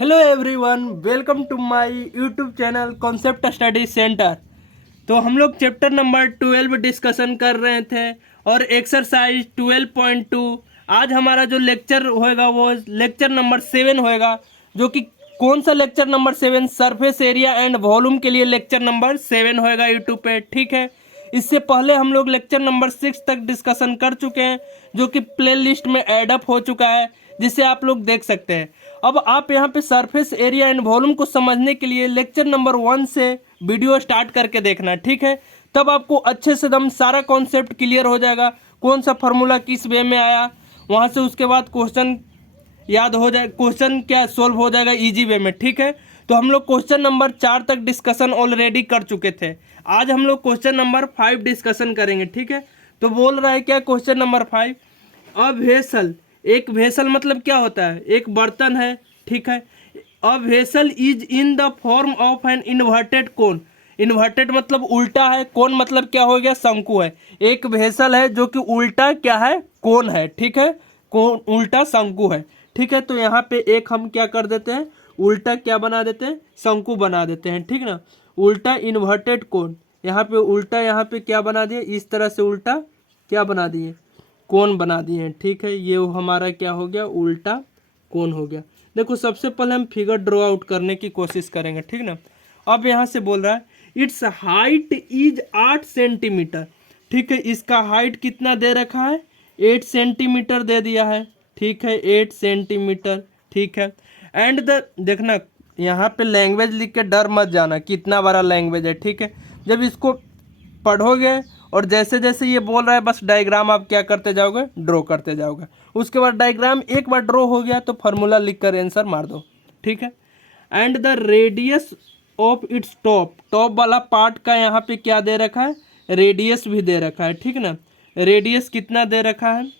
Hello everyone, welcome to my YouTube channel concept study centre. तो हम लोग chapter number 12 discussion कर रहे थे और एक्सरसाइज 12.2 आज हमारा जो लेक्चर होएगा वो लेक्चर नंबर 7 होएगा। जो कि कौन सा lecture number 7? Surface area and volume के लिए लेक्चर नंबर 7 होएगा यूट्यूब पे। ठीक है, इससे पहले हम लोग लेक्चर नंबर 6 तक डिस्कशन कर चुके हैं जो कि प्ले लिस्ट में एडअप हो चुका है, जिसे आप लोग देख सकते हैं। अब आप यहाँ पे सरफेस एरिया एंड वॉल्यूम को समझने के लिए लेक्चर नंबर 1 से वीडियो स्टार्ट करके देखना। ठीक है, तब आपको अच्छे से एकदम सारा कॉन्सेप्ट क्लियर हो जाएगा, कौन सा फार्मूला किस वे में आया, वहाँ से उसके बाद क्वेश्चन याद हो जाए, क्वेश्चन क्या सोल्व हो जाएगा इजी वे में। ठीक है, तो हम लोग क्वेश्चन नंबर 4 तक डिस्कशन ऑलरेडी कर चुके थे। आज हम लोग क्वेश्चन नंबर 5 डिस्कशन करेंगे। ठीक है, तो बोल रहा है क्या क्वेश्चन नंबर 5, अ वेसल, एक वेसल मतलब क्या होता है? एक बर्तन है। ठीक है, a vessel is in the form of an inverted cone. Inverted मतलब उल्टा है, कोन मतलब क्या हो गया? शंकु है। एक वेसल है जो कि उल्टा क्या है? कोन है। ठीक है, कोन उल्टा शंकु है। ठीक है, तो यहाँ पे एक हम क्या कर देते हैं, उल्टा क्या बना देते हैं? शंकु बना देते हैं। ठीक ना, उल्टा इन्वर्टेड कोन, यहाँ पे उल्टा, यहाँ पे क्या बना दिए? इस तरह से उल्टा क्या बना दिए? कोन बना दिए हैं। ठीक है, ये हमारा क्या हो गया? उल्टा कोन हो गया। देखो, सबसे पहले हम फिगर ड्रॉ आउट करने की कोशिश करेंगे। ठीक ना, अब यहाँ से बोल रहा है इट्स हाइट इज 8 सेंटीमीटर। ठीक है, इसका हाइट कितना दे रखा है? 8 सेंटीमीटर दे दिया है। ठीक है, 8 सेंटीमीटर। ठीक है, एंड द, देखना यहाँ पे लैंग्वेज लिख के डर मत जाना कितना बड़ा लैंग्वेज है। ठीक है, जब इसको पढ़ोगे और जैसे जैसे ये बोल रहा है बस डायग्राम आप क्या करते जाओगे? ड्रॉ करते जाओगे। उसके बाद डायग्राम एक बार ड्रॉ हो गया तो फार्मूला लिख कर आंसर मार दो। ठीक है, and the radius of its top, top वाला पार्ट का यहाँ पे क्या दे रखा है? रेडियस भी दे रखा है। ठीक ना, रेडियस कितना दे रखा है?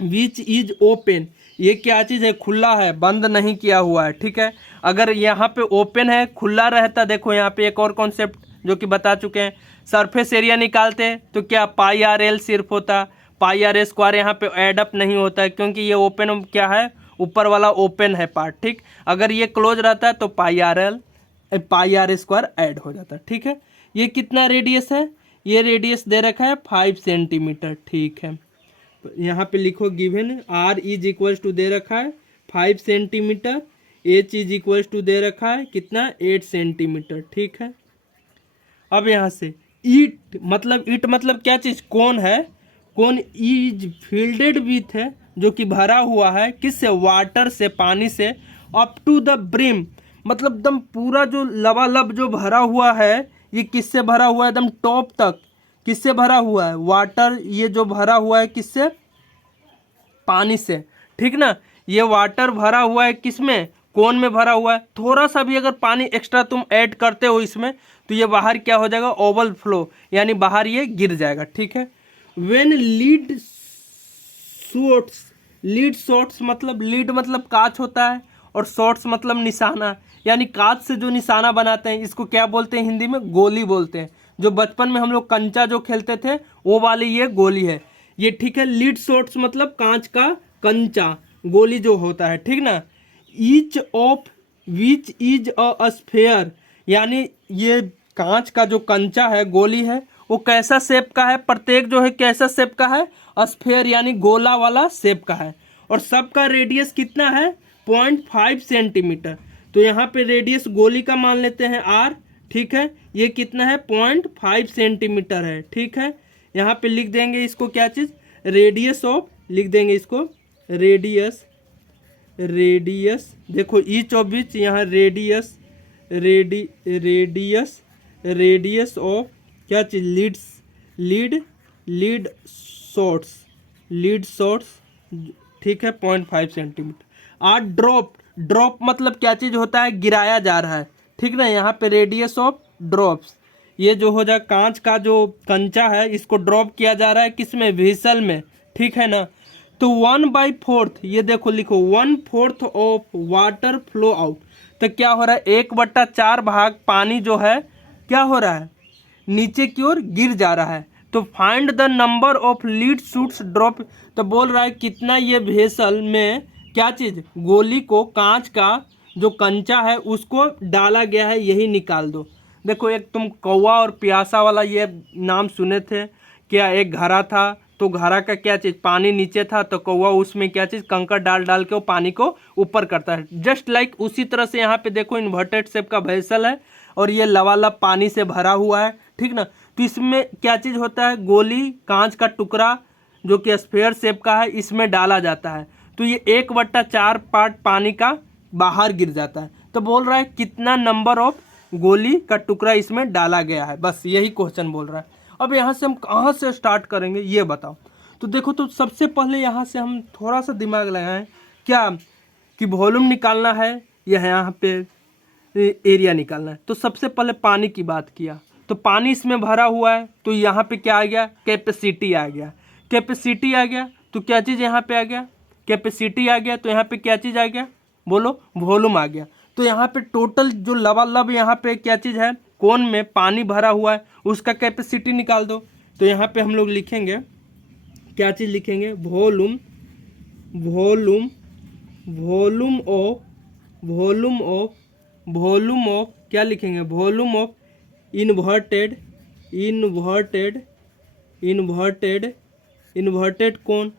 विच इज ओपन, ये क्या चीज़ है? खुला है, बंद नहीं किया हुआ है। ठीक है, अगर यहाँ पे ओपन है, खुला रहता, देखो यहाँ पे एक और कॉन्सेप्ट जो कि बता चुके हैं, सरफेस एरिया निकालते तो क्या पाई आर एल सिर्फ होता, पाई आर स्क्वायर यहाँ पे एडअप नहीं होता है क्योंकि ये ओपन क्या है? ऊपर वाला ओपन है पार्ट। ठीक, अगर ये क्लोज रहता है तो पाई आर स्क्वायर ऐड हो जाता है। ठीक है, ये कितना रेडियस है? ये रेडियस दे रखा है 5 सेंटीमीटर। ठीक है, यहाँ पे लिखो given R is equal to दे रखा है 5 centimetre, H is equal to दे रखा है कितना? 8 सेंटीमीटर। ठीक है, अब यहाँ से ईट मतलब क्या चीज़? कोन है। कोन इज फील्डेड विथ है, जो कि भरा हुआ है किससे? वाटर से, पानी से। अप टू द ब्रिम मतलब एकदम पूरा जो लबालब जो भरा हुआ है, ये किससे भरा हुआ है? एकदम टॉप तक किससे भरा हुआ है? वाटर। ये जो भरा हुआ है किससे? पानी से। ठीक ना, ये वाटर भरा हुआ है किसमें? कोन में भरा हुआ है। थोड़ा सा भी अगर पानी एक्स्ट्रा तुम ऐड करते हो इसमें तो ये बाहर क्या हो जाएगा? ओवल फ्लो, यानी बाहर ये गिर जाएगा। ठीक है, when lead shots, lead shots मतलब, लीड मतलब कांच होता है और शॉट्स मतलब निशाना, यानी कांच से जो निशाना बनाते हैं इसको क्या बोलते हैं? हिंदी में गोली बोलते हैं। जो बचपन में हम लोग कंचा जो खेलते थे वो वाली ये गोली है ये। ठीक है, लीड शॉट्स मतलब कांच का कंचा, गोली जो होता है। ठीक ना, each of which is a sphere, यानी ये कांच का जो कंचा है, गोली है, वो कैसा शेप का है? प्रत्येक जो है कैसा शेप का है? स्फेयर, यानी गोला वाला शेप का है। और सबका रेडियस कितना है? 0.5 सेंटीमीटर। तो यहाँ पे रेडियस गोली का मान लेते हैं आर। ठीक है, ये कितना है? 0.5 सेंटीमीटर है। ठीक है, यहाँ पे लिख देंगे इसको क्या चीज़? रेडियस ऑफ, लिख देंगे इसको रेडियस। रेडियस देखो ईच ऑफ विच, यहाँ रेडियस, रेडियस ऑफ क्या चीज़? Lead shots. ठीक है, 0.5 सेंटीमीटर। और ड्रॉप मतलब क्या चीज़ होता है? गिराया जा रहा है। ठीक ना, यहाँ पे रेडियस ऑफ ड्रॉप्स, ये जो हो जाए कांच का जो कंचा है इसको ड्रॉप किया जा रहा है किसमें? वेसल में। ठीक है ना, तो 1/4, ये देखो लिखो 1/4 ऑफ वाटर फ्लो आउट, तो क्या हो रहा है? 1/4 भाग पानी जो है क्या हो रहा है? नीचे की ओर गिर जा रहा है। तो find the number of lead shoots drop, तो बोल रहा है कितना ये वेसल में क्या चीज़? गोली को, कांच का जो कंचा है उसको डाला गया है, यही निकाल दो। देखो एक तुम कौवा और प्यासा वाला ये नाम सुने थे क्या? एक घड़ा था, तो घड़ा का क्या चीज़, पानी नीचे था, तो कौवा उसमें क्या चीज़, कंकड़ डाल डाल के वो पानी को ऊपर करता है। जस्ट लाइक उसी तरह से यहाँ पे देखो इन्वर्टेड शेप का वेसल है और ये लबालब पानी से भरा हुआ है, ठीक ना। तो इसमें क्या चीज़ होता है, गोली कांच का टुकड़ा जो कि स्फेयर शेप का है, इसमें डाला जाता है। तो ये 1/4 पार्ट पानी का बाहर गिर जाता है। तो बोल रहा है कितना नंबर ऑफ गोली का टुकड़ा इसमें डाला गया है, बस यही क्वेश्चन बोल रहा है। अब यहाँ से हम कहाँ से स्टार्ट करेंगे ये बताओ। तो देखो, तो सबसे पहले यहाँ से हम थोड़ा सा दिमाग लगाएं क्या, कि वॉल्यूम निकालना है, यह यहाँ पे एरिया निकालना है। तो सबसे पहले पानी की बात किया, तो पानी इसमें भरा हुआ है, तो यहाँ पे क्या आ गया, कैपेसिटी आ गया। कैपेसिटी आ गया तो क्या चीज़ यहाँ पे आ गया, कैपेसिटी आ गया। तो यहाँ पे क्या चीज़ आ गया, बोलो, वॉल्यूम आ गया। तो यहाँ पे टोटल जो लबालब यहाँ पे क्या चीज़ है, कोन में पानी भरा हुआ है, उसका कैपेसिटी निकाल दो। तो यहाँ पे हम लोग लिखेंगे, क्या चीज़ लिखेंगे, volume, volume, volume of, volume of, volume of, क्या लिखेंगे, volume of inverted, inverted, inverted, inverted cone,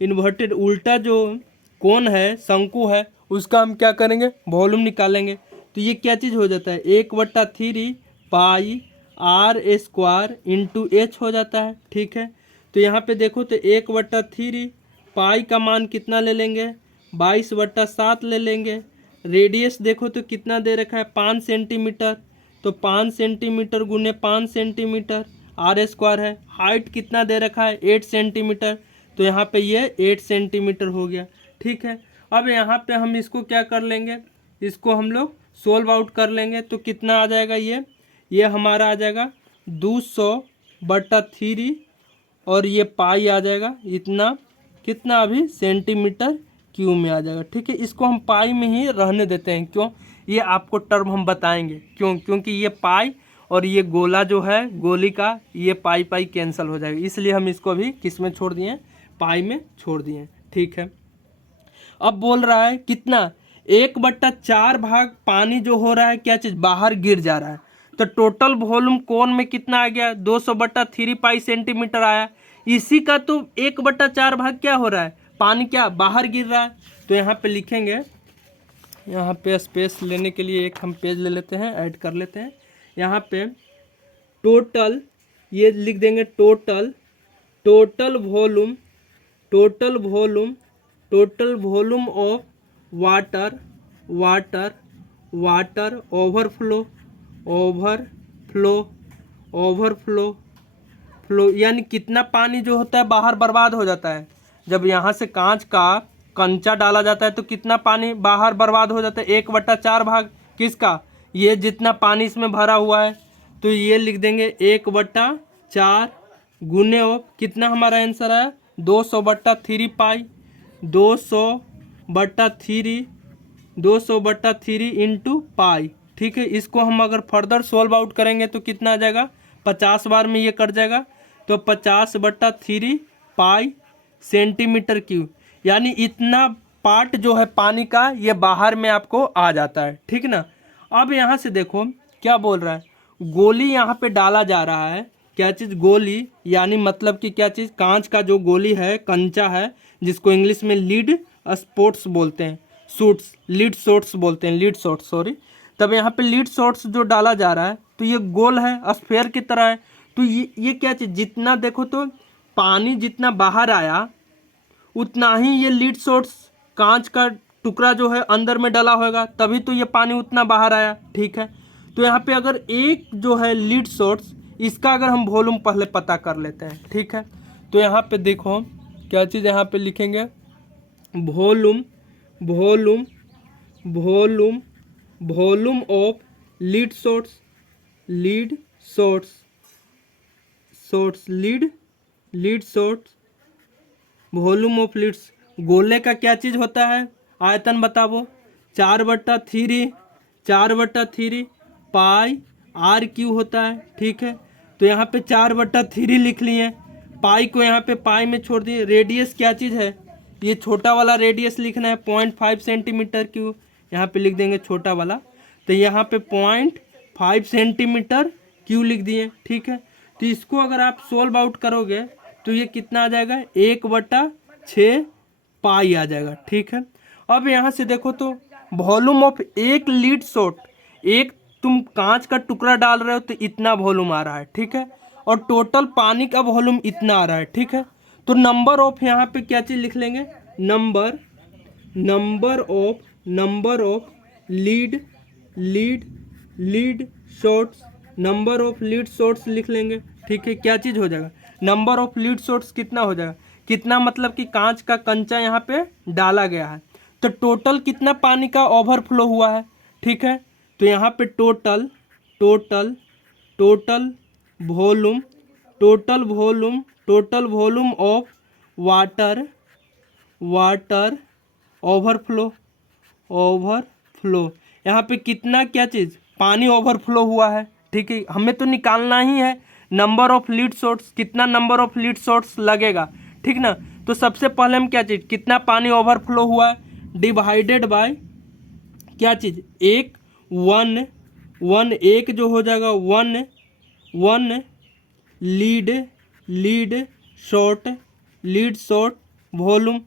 inverted उल्टा जो कोन है, शंकु है, उसका हम क्या करेंगे, वॉल्यूम निकालेंगे। तो ये क्या चीज़ हो जाता है, 1/3 पाई आर स्क्वायर इंटू एच हो जाता है, ठीक है। तो यहाँ पे देखो, तो 1/3 पाई का मान कितना ले लेंगे, 22/7 ले लेंगे। रेडियस देखो तो कितना दे रखा है, 5 सेंटीमीटर। तो 5 सेंटीमीटर गुने 5 सेंटीमीटर आर स्क्वायर है। हाइट कितना दे रखा है, 8 सेंटीमीटर। तो यहाँ पे ये 8 सेंटीमीटर हो गया, ठीक है। अब यहाँ पे हम इसको क्या कर लेंगे, इसको हम लोग सोल्व आउट कर लेंगे। तो कितना आ जाएगा, ये हमारा आ जाएगा 200/3 और ये पाई आ जाएगा इतना, कितना अभी, सेंटीमीटर क्यूब में आ जाएगा, ठीक है। इसको हम पाई में ही रहने देते हैं, क्यों, ये आपको टर्म हम बताएंगे क्यों, क्योंकि ये पाई और ये गोला जो है गोली का, ये पाई पाई कैंसिल हो जाएगा, इसलिए हम इसको भी किस में छोड़ दिए, पाई में छोड़ दिए, ठीक है। अब बोल रहा है कितना, 1/4 भाग पानी जो हो रहा है, क्या चीज़, बाहर गिर जा रहा है। तो टोटल वॉल्यूम कोन में कितना आ गया, 200/3 पाई सेंटीमीटर आया। इसी का तो 1/4 भाग क्या हो रहा है, पानी क्या बाहर गिर रहा है। तो यहाँ पे लिखेंगे, यहाँ पे स्पेस लेने के लिए एक हम पेज ले लेते हैं, ऐड कर लेते हैं। यहाँ पे टोटल, ये लिख देंगे total, total volume, total volume, total volume of water, water, water overflow, overflow, overflow, flow, यानी कितना पानी जो होता है बाहर बर्बाद हो जाता है। जब यहाँ से कांच का कंचा डाला जाता है तो कितना पानी बाहर बर्बाद हो जाता है, 1/4 भाग किसका, ये जितना पानी इसमें भरा हुआ है। तो ये लिख देंगे 1/4 गुने ऑफ, कितना हमारा आंसर है, 200/3 पाई, 200/3, 200/3 इंटू पाई, ठीक है। इसको हम अगर फर्दर सोल्व आउट करेंगे तो कितना आ जाएगा, 50 बार में ये कट जाएगा। तो 50/3 पाई सेंटीमीटर क्यूब, यानी इतना पार्ट जो है पानी का ये बाहर में आपको आ जाता है, ठीक ना। अब यहाँ से देखो क्या बोल रहा है, गोली यहाँ पे डाला जा रहा है, क्या चीज़, गोली, यानी मतलब कि क्या चीज़, कांच का जो गोली है, कंचा है, जिसको इंग्लिश में लीड स्पोर्ट्स बोलते हैं, शॉट्स, लीड शॉट्स बोलते हैं, लीड शॉट्स, सॉरी। तब यहाँ पे लीड शॉट्स जो डाला जा रहा है, तो ये गोल है, स्फेयर की तरह है। तो ये क्या चीज़, जितना देखो तो पानी जितना बाहर आया उतना ही ये लीड शॉट्स, कांच का टुकड़ा जो है अंदर में डला होगा, तभी तो ये पानी उतना बाहर आया, ठीक है। तो यहाँ पे अगर एक जो है लीड शॉट्स, इसका अगर हम वॉल्यूम पहले पता कर लेते हैं, ठीक है। तो यहाँ पे देखो क्या चीज़, यहाँ पे लिखेंगे volume, volume, volume, volume of lead shots, lead shots, shots, lead shots, volume of leads. गोले का क्या चीज़ होता है, आयतन बताओ, 4/3, 4/3 पाई आर क्यू होता है, ठीक है। तो यहाँ पे 4/3 लिख लिए, पाई को यहाँ पे पाई में छोड़ दिए। रेडियस क्या चीज़ है, ये छोटा वाला रेडियस लिखना है, 0.5 सेंटीमीटर क्यूब, यहाँ पे लिख देंगे छोटा वाला, तो यहाँ पे 0.5 सेंटीमीटर क्यू लिख दिए, ठीक है। तो इसको अगर आप सोल्व आउट करोगे तो ये कितना आ जाएगा, 1/6 पाई आ जाएगा, ठीक है। अब यहाँ से देखो तो वॉल्यूम ऑफ एक लीड शॉट, एक तुम कांच का टुकड़ा डाल रहे हो तो इतना वॉल्यूम आ रहा है, ठीक है, और टोटल पानी का वॉल्यूम इतना आ रहा है, ठीक है। तो नंबर ऑफ यहाँ पे क्या चीज़ लिख लेंगे, number of lead shots, number of lead shots लिख लेंगे, ठीक है। क्या चीज़ हो जाएगा, नंबर ऑफ लीड शॉट्स कितना हो जाएगा, कितना मतलब कि कांच का कंचा यहाँ पे डाला गया है, तो टोटल कितना पानी का ओवरफ्लो हुआ है, ठीक है। तो यहाँ पे total volume of water overflow, यहाँ पे कितना क्या चीज़ पानी ओवरफ्लो हुआ है, ठीक है। हमें तो निकालना ही है नंबर ऑफ लीड शॉट्स, कितना नंबर ऑफ लीड शॉट्स लगेगा, ठीक ना। तो सबसे पहले हम क्या चीज़, कितना पानी ओवरफ्लो हुआ है, डिवाइडेड बाय क्या चीज़, एक जो हो जाएगा वन लीड शॉट वॉल्यूम।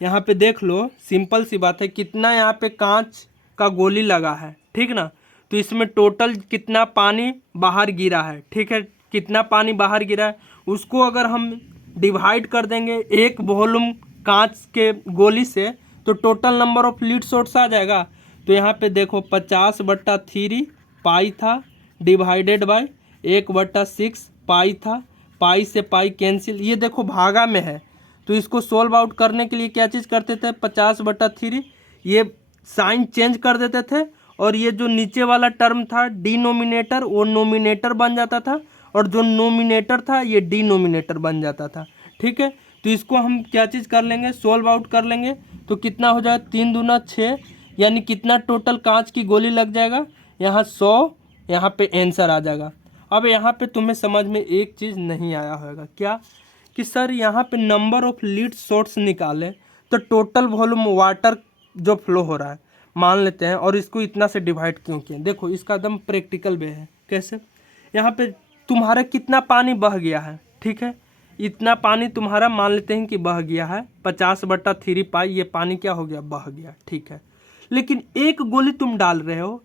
यहाँ पे देख लो, सिंपल सी बात है, कितना यहाँ पे कांच का गोली लगा है, ठीक ना। तो इसमें टोटल कितना पानी बाहर गिरा है, ठीक है, कितना पानी बाहर गिरा है उसको अगर हम डिवाइड कर देंगे एक वॉल्यूम कांच के गोली से, तो total number of lead shots आ जाएगा। तो यहाँ पे देखो 50/3 पाई था, डिवाइडेड बाय 1/6 पाई था, पाई से पाई कैंसिल, ये देखो भागा में है, तो इसको सोल्व आउट करने के लिए क्या चीज़ करते थे, 50/3 ये साइन चेंज कर देते थे, और ये जो नीचे वाला टर्म था डिनोमिनेटर, वो नोमिनेटर बन जाता था, और जो नोमिनेटर था ये डिनोमिनेटर बन जाता था, ठीक है। तो इसको हम क्या चीज़ कर लेंगे, सोल्व आउट कर लेंगे, तो कितना हो जाएगा, 3 दूना 6, यानी कितना टोटल कांच की गोली लग जाएगा, यहाँ 100, यहाँ पे आंसर आ जाएगा। अब यहाँ पे तुम्हें समझ में एक चीज़ नहीं आया होगा, क्या कि सर यहाँ पे नंबर ऑफ लीड शॉट्स निकाले तो टोटल वॉल्यूम वाटर जो फ्लो हो रहा है मान लेते हैं, और इसको इतना से डिवाइड क्यों किए। देखो इसका एकदम प्रैक्टिकल वे है, कैसे, यहाँ पे तुम्हारा कितना पानी बह गया है, ठीक है, इतना पानी तुम्हारा मान लेते हैं कि बह गया है, 50/3 पाई ये पानी क्या हो गया, बह गया, ठीक है। लेकिन एक गोली तुम डाल रहे हो,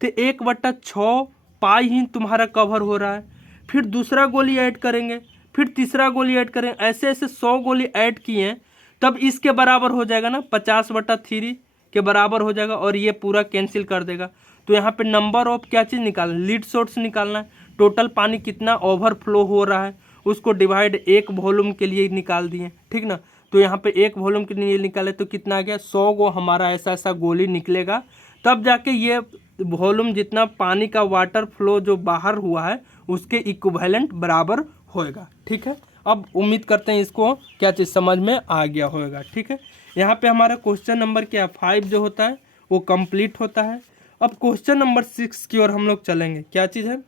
तो 1/6 पाई ही तुम्हारा कवर हो रहा है, फिर दूसरा गोली ऐड करेंगे, फिर तीसरा गोली ऐड करेंगे, ऐसे 100 गोली ऐड किए तब इसके बराबर हो जाएगा ना, 50/3 के बराबर हो जाएगा, और ये पूरा कैंसिल कर देगा। तो यहाँ पे नंबर ऑफ क्या चीज़ निकालना, लीड शॉट्स निकालना है, टोटल पानी कितना ओवरफ्लो हो रहा है उसको डिवाइड एक वॉल्यूम के लिए निकाल दिए, ठीक ना। तो यहाँ पे एक वॉल्यूम के लिए निकाले तो कितना आ गया, 100 गो हमारा ऐसा गोली निकलेगा, तब जाके ये वॉल्यूम जितना पानी का वाटर फ्लो जो बाहर हुआ है उसके इक्विवेलेंट बराबर होएगा, ठीक है। अब उम्मीद करते हैं इसको क्या चीज़ समझ में आ गया होगा, ठीक है। यहाँ पे हमारा क्वेश्चन नंबर क्या 5 जो होता है वो कंप्लीट होता है। अब क्वेश्चन नंबर 6 की ओर हम लोग चलेंगे। क्या चीज़ है,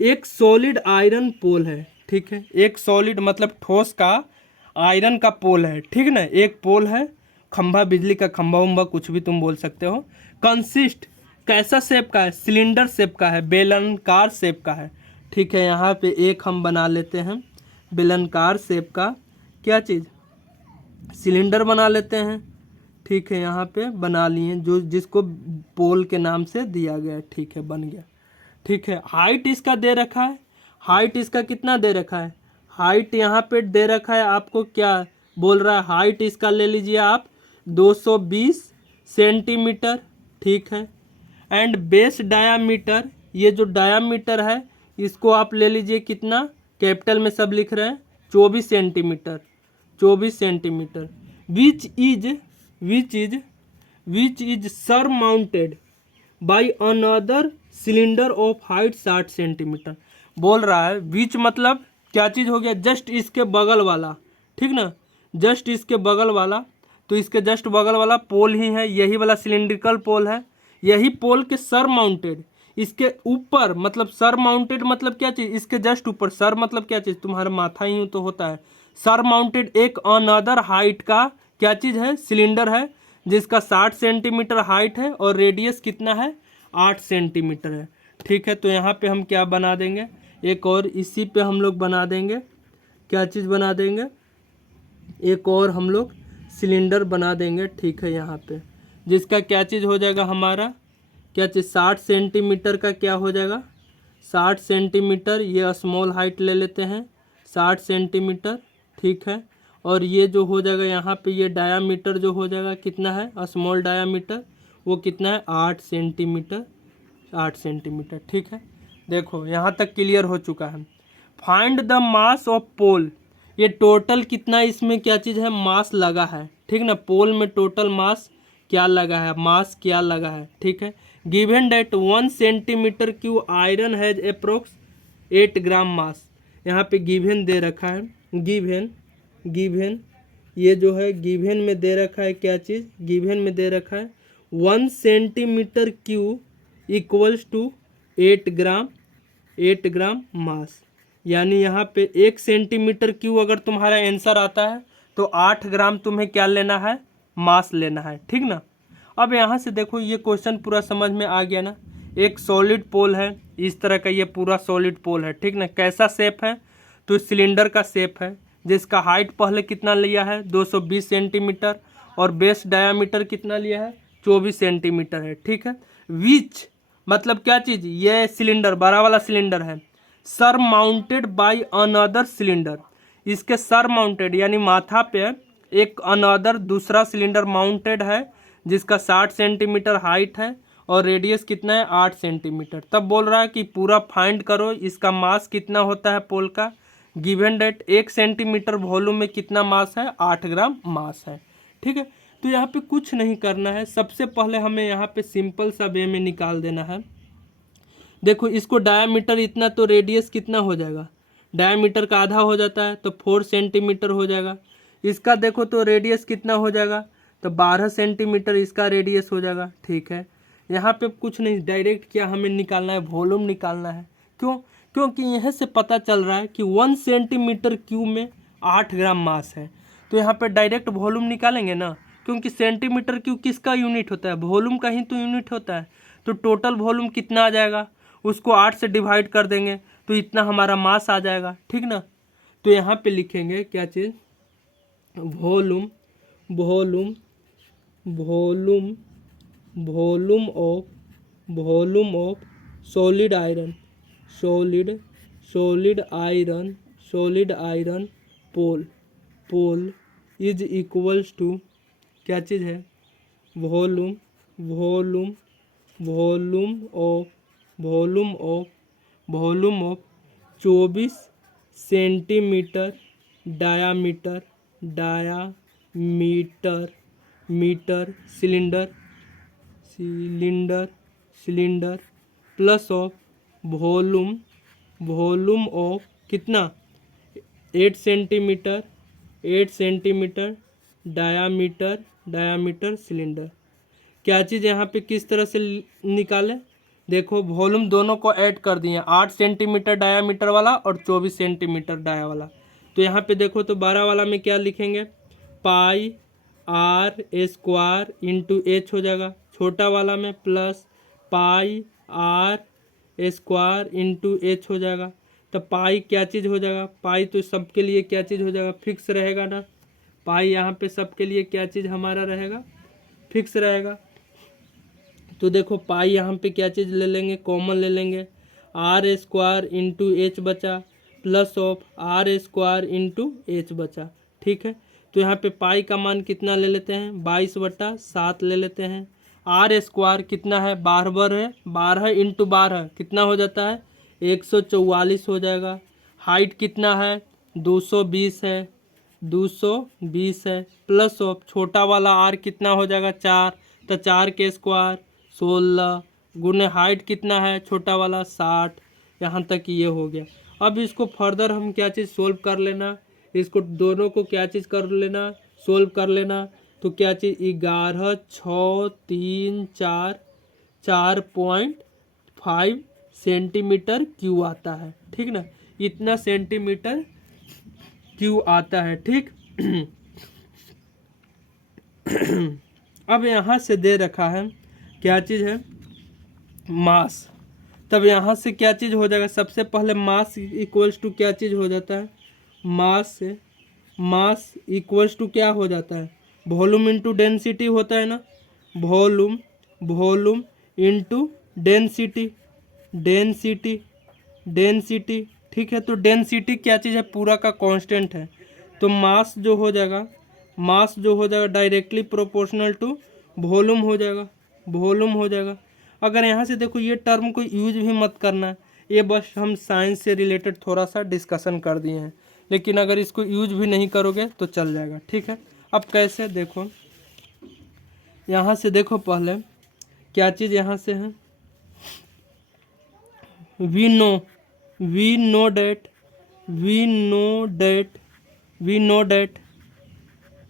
एक सॉलिड आयरन पोल है, ठीक है, एक सॉलिड मतलब ठोस का आयरन का पोल है, ठीक ना, एक पोल है, खंभा, बिजली का खंभा उम्बा कुछ भी तुम बोल सकते हो। कंसिस्ट कैसा शेप का है, सिलेंडर शेप का है, बेलनाकार शेप का है, ठीक है। यहाँ पे एक हम बना लेते हैं बेलनाकार शेप का क्या चीज़, सिलेंडर बना लेते हैं, ठीक है, यहाँ पे बना लिए जो जिसको पोल के नाम से दिया गया है, ठीक है, बन गया, ठीक है। हाइट इसका दे रखा है, हाइट इसका कितना दे रखा है, हाइट यहाँ पे दे रखा है आपको, क्या बोल रहा है, हाइट इसका ले लीजिए आप 220 सेंटीमीटर, ठीक है। एंड बेस डायामीटर, ये जो डायामीटर है इसको आप ले लीजिए कितना, कैपिटल में सब लिख रहे हैं 24 centimetre, 24 centimetre. Which is surmounted by another cylinder of height 60 centimetre. बोल रहा है विच मतलब क्या चीज़ हो गया, जस्ट इसके बगल वाला, ठीक ना, जस्ट इसके बगल वाला, तो इसके जस्ट बगल वाला पोल ही है, यही वाला सिलेंड्रिकल पोल है, यही पोल के सर माउंटेड, इसके ऊपर मतलब सर माउंटेड मतलब क्या चीज़, इसके जस्ट ऊपर, सर मतलब क्या चीज़, तुम्हारा माथा ही तो होता है, सर माउंटेड एक अनदर हाइट का क्या चीज़ है, सिलेंडर है जिसका 60 सेंटीमीटर हाइट है और रेडियस कितना है, 8 सेंटीमीटर है। ठीक है, तो यहाँ पे हम क्या बना देंगे, एक और इसी पे हम लोग बना देंगे, क्या चीज़ बना देंगे, एक और हम लोग सिलेंडर बना देंगे। ठीक है, यहाँ पे जिसका क्या चीज़ हो जाएगा हमारा, क्या चीज़ 60 सेंटीमीटर का क्या हो जाएगा, 60 सेंटीमीटर, ये स्मॉल हाइट ले लेते हैं 60 सेंटीमीटर। ठीक है, और ये जो हो जाएगा यहाँ पे ये डायामीटर जो हो जाएगा कितना है, स्मॉल डायामीटर, वो कितना है 8 सेंटीमीटर, 8 सेंटीमीटर। ठीक है, देखो यहाँ तक क्लियर हो चुका है। फाइंड द मास ऑफ पोल, ये टोटल कितना इसमें क्या चीज़ है, मास लगा है। ठीक ना, पोल में टोटल मास क्या लगा है, मास क्या लगा है। ठीक है, given that 1 centimetre cube iron has approx 8 gram mass, यहाँ पे गिवन दे रखा है, गिवन ये जो है गिवन में दे रखा है, क्या चीज़ गिवन में दे रखा है 1 centimetre Q equals to 8 gram मास, यानी यहाँ पे 1 सेंटीमीटर क्यू अगर तुम्हारा आंसर आता है तो 8 ग्राम तुम्हें क्या लेना है, मास लेना है। ठीक ना, अब यहाँ से देखो ये क्वेश्चन पूरा समझ में आ गया ना। एक सॉलिड पोल है, इस तरह का ये पूरा सॉलिड पोल है। ठीक ना, कैसा शेप है, तो सिलेंडर का शेप है जिसका हाइट पहले कितना लिया है 220 सेंटीमीटर और बेस डायामीटर कितना लिया है 24 सेंटीमीटर है। ठीक है, विच मतलब क्या चीज़, ये सिलेंडर बड़ा वाला सिलेंडर है, sir mounted by another cylinder, इसके सर माउंटेड यानी माथा पे एक अनदर दूसरा सिलेंडर माउंटेड है जिसका 60 सेंटीमीटर हाइट है और रेडियस कितना है 8 सेंटीमीटर। तब बोल रहा है कि पूरा फाइंड करो इसका मास कितना होता है पोल का, गिवन डेट 1 सेंटीमीटर वॉल्यूम में कितना मास है, 8 ग्राम मास है। ठीक है, तो यहाँ पे कुछ नहीं करना है, सबसे पहले हमें यहाँ पे सिंपल सा वे में निकाल देना है। देखो इसको डायामीटर इतना तो रेडियस कितना हो जाएगा, डायामीटर का आधा हो जाता है तो 4 सेंटीमीटर हो जाएगा। इसका देखो तो रेडियस कितना हो जाएगा, तो 12 सेंटीमीटर इसका रेडियस हो जाएगा। ठीक है, यहाँ पे कुछ नहीं, डायरेक्ट क्या हमें निकालना है, वॉल्यूम निकालना है। क्यों, क्योंकि यहाँ से पता चल रहा है कि 1 सेंटीमीटर क्यूब में 8 ग्राम मास है, तो यहाँ पे डायरेक्ट वॉल्यूम निकालेंगे ना, क्योंकि सेंटीमीटर क्यूब किसका यूनिट होता है, वॉल्यूम का ही तो यूनिट होता है। तो टोटल वॉल्यूम कितना आ जाएगा, उसको 8 से डिवाइड कर देंगे तो इतना हमारा मास आ जाएगा। ठीक ना, तो यहाँ पे लिखेंगे क्या चीज़, volume volume volume volume of solid iron solid iron pole is equals to क्या चीज़ है, volume of 24 centimetre diameter cylinder plus of volume of कितना 8 सेंटीमीटर डायामीटर सिलेंडर। क्या चीज़ यहाँ पे किस तरह से निकाले, देखो वॉल्यूम दोनों को ऐड कर दिए, 8 सेंटीमीटर डायामीटर वाला और 24 सेंटीमीटर डाया वाला। तो यहाँ पे देखो तो 12 वाला में क्या लिखेंगे, pi are square into h हो जाएगा, छोटा वाला में plus pi are square into h हो जाएगा। तो पाई क्या चीज़ हो जाएगा, पाई तो सबके लिए क्या चीज़ हो जाएगा, फिक्स रहेगा ना, पाई यहाँ पे सबके लिए क्या चीज़ हमारा रहेगा, फिक्स रहेगा। तो देखो पाई यहाँ पे क्या चीज़ ले लेंगे, कॉमन ले लेंगे, आर स्क्वायर इंटू एच बचा plus of r square into h बचा। ठीक है, तो यहाँ पे पाई का मान कितना ले लेते हैं, 22/7 ले लेते हैं। आर स्क्वायर कितना है, 12 है, 12 इंटू 12 कितना हो जाता है 144 हो जाएगा। हाइट कितना है 220 है, 220 है प्लस ऑफ छोटा वाला आर कितना हो जाएगा 4, तो 4 के स्क्वायर 16 गुने हाइट कितना है छोटा वाला 60। यहाँ तक ये हो गया। अब इसको फर्दर हम क्या चीज़ सोल्व कर लेना, इसको दोनों को क्या चीज़ कर लेना, सोल्व कर लेना। तो क्या चीज़ 11, 6, 3, 4 4.5 सेंटीमीटर क्यू आता है। ठीक ना, इतना सेंटीमीटर क्यू आता है। ठीक अब यहाँ से दे रखा है क्या चीज़ है, मास। तब यहाँ से क्या चीज़ हो जाएगा, सबसे पहले मास इक्वल्स टू क्या चीज़ हो जाता है, मास से मास इक्वल्स टू क्या हो जाता है, वॉल्यूम इंटू डेंसिटी होता है ना, वॉल्यूम इंटू डेंसिटी, डेंसिटी ठीक है। तो डेंसिटी क्या चीज़ है, पूरा का कांस्टेंट है। तो मास जो हो जाएगा डायरेक्टली प्रोपोर्शनल टू वॉल्यूम हो जाएगा, अगर यहाँ से देखो ये टर्म को यूज भी मत करना है, ये बस हम साइंस से रिलेटेड थोड़ा सा डिस्कशन कर दिए हैं, लेकिन अगर इसको यूज भी नहीं करोगे तो चल जाएगा, ठीक है। अब कैसे देखो, यहाँ से देखो पहले क्या चीज़ यहाँ से है, वी नो डेट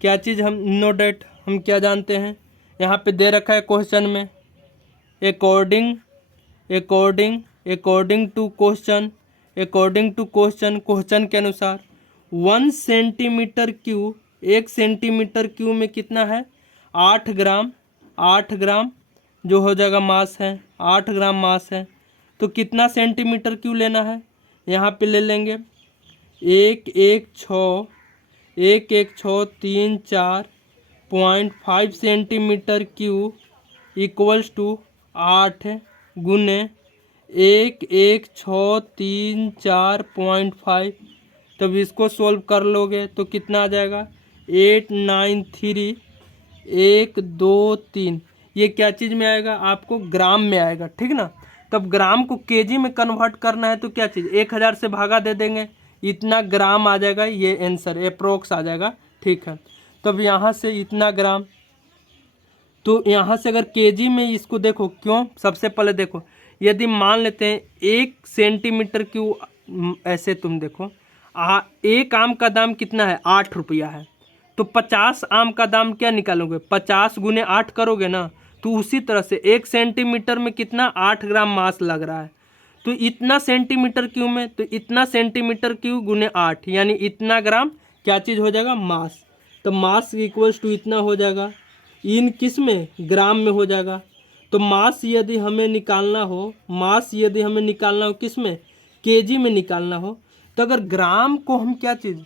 क्या चीज़, हम क्या जानते हैं, यहाँ पे दे रखा है क्वेश्चन में, अकॉर्डिंग टू क्वेश्चन क्वेश्चन के अनुसार 1 सेंटीमीटर क्यूब, 1 सेंटीमीटर क्यूब में कितना है, 8 ग्राम जो हो जाएगा मास है, 8 ग्राम मास है। तो कितना सेंटीमीटर क्यूब लेना है, यहाँ पे ले लेंगे 1,1,6,3,4.5 सेंटीमीटर क्यूब इक्वल्स टू 8 गुने 1,1,6,3,4.5। तब इसको सोल्व कर लोगे तो कितना आ जाएगा, 893,123। ये क्या चीज़ में आएगा, आपको ग्राम में आएगा, ठीक ना। तब ग्राम को केजी में कन्वर्ट करना है तो क्या चीज़, 1000 से भागा दे देंगे, इतना ग्राम आ जाएगा, ये आंसर अप्रोक्स आ जाएगा, ठीक है। तब यहाँ से इतना ग्राम, तो यहाँ से अगर केजी में इसको देखो, क्यों, सबसे पहले देखो, यदि मान लेते हैं 1 सेंटीमीटर क्यूब, ऐसे तुम देखो एक आम का दाम कितना है, 8 रुपया है, तो 50 आम का दाम क्या निकालोगे, 50 गुने 8 करोगे ना। तो उसी तरह से 1 सेंटीमीटर में कितना, 8 ग्राम मास लग रहा है, तो इतना सेंटीमीटर क्यूब में, तो इतना सेंटीमीटर क्यूब गुने 8 यानी इतना ग्राम क्या चीज़ हो जाएगा, मास। तो मास इक्वल्स टू इतना हो जाएगा, इन किस में, ग्राम में हो जाएगा। तो मास यदि हमें निकालना हो किस में, केजी में निकालना हो, तो अगर ग्राम को हम क्या चीज़,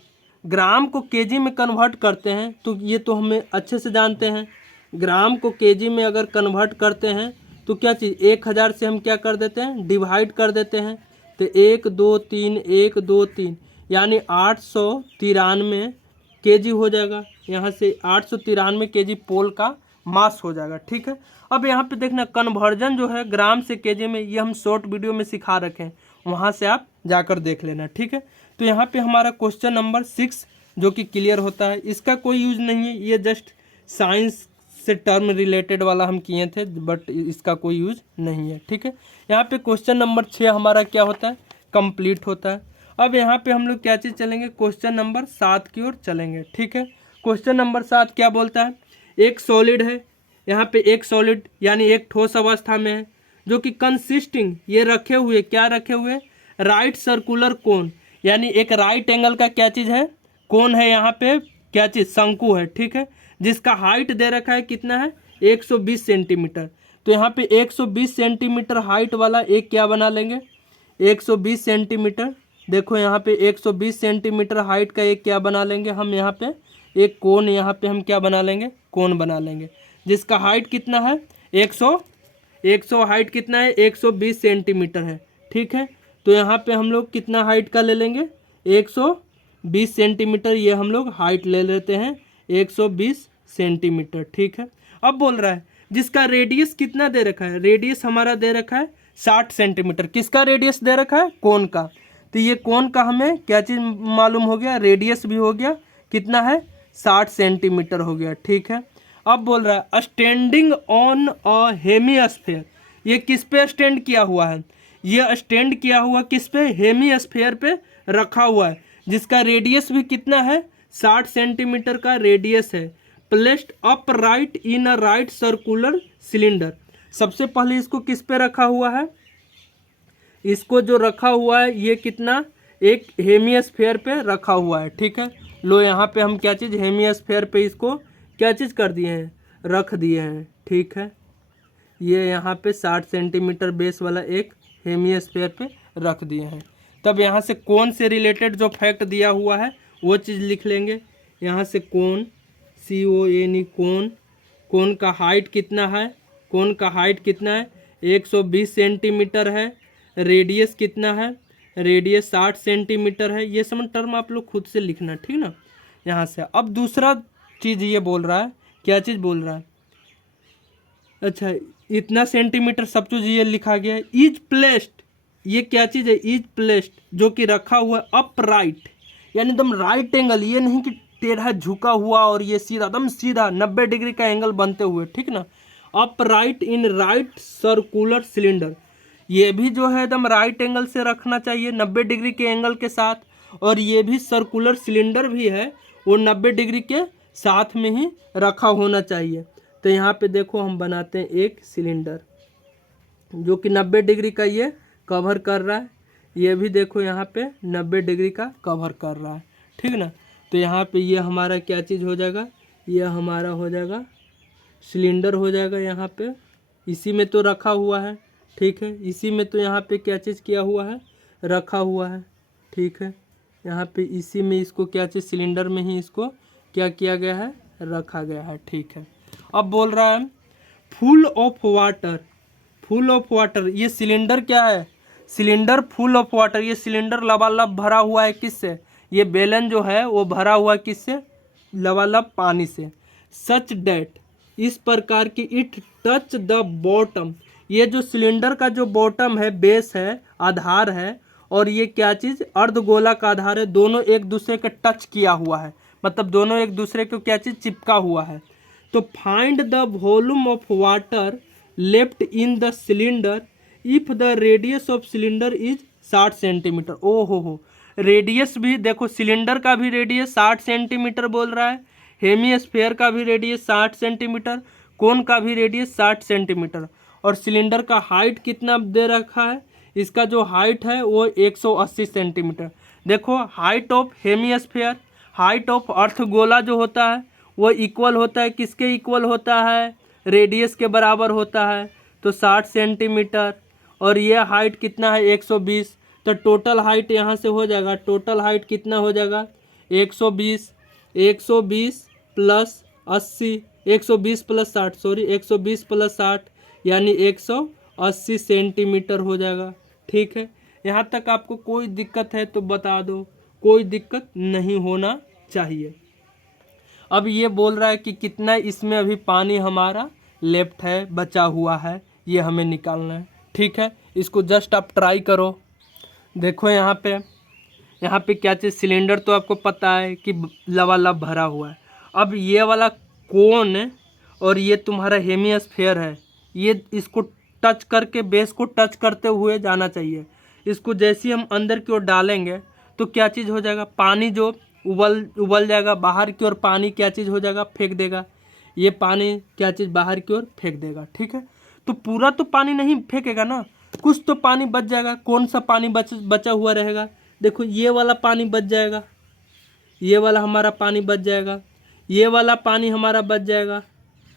ग्राम को केजी में कन्वर्ट करते हैं, तो ये तो हमें अच्छे से जानते हैं, ग्राम को केजी में अगर कन्वर्ट करते हैं तो क्या चीज़, 1000 से हम क्या कर देते हैं, डिवाइड कर देते हैं, तो 1 2 3 यानी 893 केजी हो जाएगा। यहाँ से 893 केजी पोल का मास हो जाएगा, ठीक है। अब यहाँ पे देखना कन्वर्जन जो है ग्राम से केजी में, ये हम शॉर्ट वीडियो में सिखा रखे हैं, वहाँ से आप जाकर देख लेना, ठीक है। तो यहाँ पे हमारा क्वेश्चन नंबर 6 जो कि क्लियर होता है, इसका कोई यूज नहीं है, ये जस्ट साइंस से टर्म रिलेटेड वाला हम किए थे, बट इसका कोई यूज नहीं है, ठीक है। यहाँ पे क्वेश्चन नंबर 6 हमारा क्या होता है, कंप्लीट होता है। अब यहाँ पे हम लोग क्या चीज़ चलेंगे, क्वेश्चन नंबर 7 की ओर चलेंगे, ठीक है। क्वेश्चन नंबर 7 क्या बोलता है, एक सॉलिड है, यहाँ पे एक सॉलिड यानी एक ठोस अवस्था में है, जो कि कंसिस्टिंग, ये रखे हुए क्या रखे हुए, राइट सर्कुलर कोन, यानी एक राइट एंगल का क्या चीज़ है, कोन है, यहाँ पे क्या चीज़, शंकु है, ठीक है, जिसका हाइट दे रखा है कितना है, 120 सेंटीमीटर। तो यहाँ पे 120 सेंटीमीटर हाइट वाला एक क्या बना लेंगे, 120 सेंटीमीटर, देखो यहाँ पे 120 सेंटीमीटर हाइट का एक क्या बना लेंगे हम, यहाँ पे एक कोन, यहाँ पे हम क्या बना लेंगे, कोन बना लेंगे, जिसका हाइट कितना है, 100 हाइट कितना है, 120 सेंटीमीटर है, ठीक है। तो यहाँ पे हम लोग कितना हाइट का ले लेंगे, 120 सेंटीमीटर, ये हम लोग हाइट ले लेते हैं 120 सेंटीमीटर, ठीक है। अब बोल रहा है जिसका रेडियस कितना दे रखा है, रेडियस हमारा दे रखा है 60 सेंटीमीटर, किसका रेडियस दे रखा है, कोन का। तो ये कोन का हमें क्या चीज़ मालूम हो गया, रेडियस भी हो गया, कितना है, 60 सेंटीमीटर हो गया, ठीक है। अब बोल रहा है स्टैंडिंग ऑन अ हेमीस्फीयर, ये किस पे स्टैंड किया हुआ है, ये स्टैंड किया हुआ किस पे, हेमीस्फीयर पे रखा हुआ है, जिसका रेडियस भी कितना है, 60 सेंटीमीटर का रेडियस है, placed up right in a right circular cylinder. सबसे पहले इसको किस पे रखा हुआ है, इसको जो रखा हुआ है ये कितना, एक हेमीस्फीयर पे रखा हुआ है, ठीक है। लो यहाँ पे हम क्या चीज़, हेमीस्फीयर पे इसको क्या चीज़ कर दिए हैं, रख दिए हैं। ठीक है, ये यहाँ पे 60 सेंटीमीटर बेस वाला एक हेमिस्फीयर पे रख दिए हैं। तब यहाँ से कोन से रिलेटेड जो फैक्ट दिया हुआ है वो चीज़ लिख लेंगे। यहाँ से कोन, CON, कोन, कोन का हाइट कितना है, कोन का हाइट कितना है 120 सेंटीमीटर है। रेडियस कितना है, रेडियस 60 सेंटीमीटर है। ये सब टर्म आप लोग खुद से लिखना, ठीक ना। यहाँ से अब दूसरा चीज़ ये बोल रहा है, क्या चीज़ बोल रहा है, अच्छा इतना सेंटीमीटर सब चीज़ ये लिखा गया है। इज प्लेस्ड, ये क्या चीज़ है, इज प्लेस्ड, जो कि रखा हुआ है अपराइट, यानी एकदम राइट एंगल, ये नहीं कि टेढ़ा झुका हुआ और ये सीधा, एकदम सीधा 90 डिग्री का एंगल बनते हुए, ठीक ना। Upright in right circular cylinder, ये भी जो है एकदम राइट एंगल से रखना चाहिए 90 डिग्री के एंगल के साथ, और ये भी सर्कुलर सिलेंडर भी है वो 90 डिग्री के साथ में ही रखा होना चाहिए। तो यहाँ पे देखो हम बनाते हैं एक सिलेंडर जो कि 90 डिग्री का ये कवर कर रहा है, ये भी देखो यहाँ पे 90 डिग्री का कवर कर रहा है, ठीक ना। तो यहाँ पे ये हमारा क्या चीज़ हो जाएगा, ये हमारा हो जाएगा सिलेंडर हो जाएगा। यहाँ पे इसी में तो रखा हुआ है, ठीक है, इसी में तो यहाँ पे क्या चीज़ किया हुआ है, रखा हुआ है, ठीक है। यहाँ पे इसी में इसको क्या चीज़, सिलेंडर में ही इसको क्या किया गया है, रखा गया है, ठीक है। अब बोल रहा है full of water, full of water, ये सिलेंडर क्या है, सिलेंडर फुल ऑफ वाटर, ये सिलेंडर लबालब भरा हुआ है किससे, ये बेलन जो है वो भरा हुआ है किससे, लबालब पानी से। सच डेट, इस प्रकार की, इट टच द बॉटम, ये जो सिलेंडर का जो बॉटम है, बेस है, आधार है, और ये क्या चीज़ अर्धगोला का आधार है, दोनों एक दूसरे के टच किया हुआ है, मतलब दोनों एक दूसरे को क्या चीज़ चिपका हुआ है। तो find the volume of water left in the cylinder if the radius of cylinder is 60 centimetre. ओ हो, रेडियस भी देखो, सिलेंडर का भी रेडियस 60 सेंटीमीटर बोल रहा है, हेमिस्फीयर का भी रेडियस 60 सेंटीमीटर, कोन का भी रेडियस 60 सेंटीमीटर, और सिलेंडर का हाइट कितना दे रखा है, इसका जो हाइट है वो 180 सेंटीमीटर। देखो height of hemisphere, height of अर्धगोला जो होता है वो इक्वल होता है किसके इक्वल होता है, रेडियस के बराबर होता है, तो 60 सेंटीमीटर, और ये हाइट कितना है 120, तो टोटल हाइट यहाँ से हो जाएगा, टोटल हाइट कितना हो जाएगा 120, 120 प्लस 80, 120 प्लस 60, सॉरी 120 प्लस 60 यानी 180 सेंटीमीटर हो जाएगा, ठीक है। यहाँ तक आपको कोई दिक्कत है तो बता दो, कोई दिक्कत नहीं होना चाहिए। अब ये बोल रहा है कि कितना इसमें अभी पानी हमारा लेफ्ट है, बचा हुआ है, ये हमें निकालना है, ठीक है। इसको जस्ट आप ट्राई करो। देखो यहाँ पे क्या चीज़, सिलेंडर तो आपको पता है कि लबालब भरा हुआ है। अब ये वाला कोन और ये तुम्हारा हेमिस्फीयर है, ये इसको टच करके, बेस को टच करते हुए जाना चाहिए। इसको जैसे ही हम अंदर की ओर डालेंगे तो क्या चीज़ हो जाएगा, पानी जो उबल जाएगा बाहर की ओर, पानी क्या चीज़ हो जाएगा, फेंक देगा, ये पानी क्या चीज़ बाहर की ओर फेंक देगा, ठीक है। तो पूरा तो पानी नहीं फेंकेगा ना, कुछ तो पानी बच जाएगा। कौन सा पानी बचा हुआ रहेगा, देखो ये वाला पानी बच जाएगा, ये वाला हमारा पानी बच जाएगा, ये वाला पानी हमारा बच जाएगा,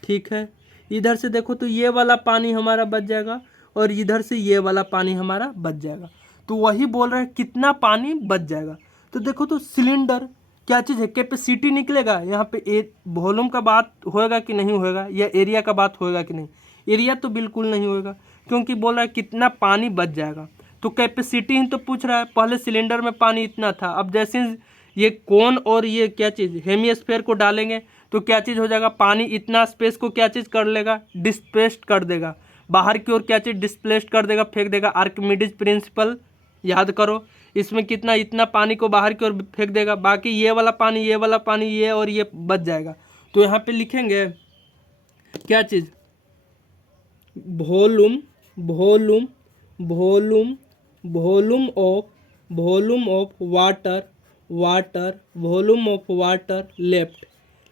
ठीक है। इधर से देखो तो ये वाला पानी हमारा बच जाएगा, और इधर से ये वाला पानी हमारा बच जाएगा। तो वही बोल रहा है कितना पानी बच जाएगा। तो देखो तो सिलेंडर क्या चीज़ है, कैपेसिटी निकलेगा, यहाँ पे वॉल्यूम का बात होएगा कि नहीं होएगा, या एरिया का बात होएगा कि नहीं, एरिया तो बिल्कुल नहीं होएगा, क्योंकि बोल रहा है कितना पानी बच जाएगा। तो कैपेसिटी ही तो पूछ रहा है, पहले सिलेंडर में पानी इतना था, अब जैसे ये कोन और ये क्या चीज़ हेमिस्फीयर को डालेंगे तो क्या चीज़ हो जाएगा, पानी इतना स्पेस को क्या चीज़ कर लेगा, डिस्प्लेस्ड कर देगा, बाहर की ओर क्या चीज़ डिस्प्लेस्ड कर देगा, फेंक देगा। आर्किमिडीज प्रिंसिपल याद करो, इसमें कितना, इतना पानी को बाहर की ओर फेंक देगा, बाकी ये वाला पानी, ये वाला पानी, ये और ये बच जाएगा। तो यहाँ पे लिखेंगे क्या चीज़, volume, volume, volume, volume of water, water, volume of water left,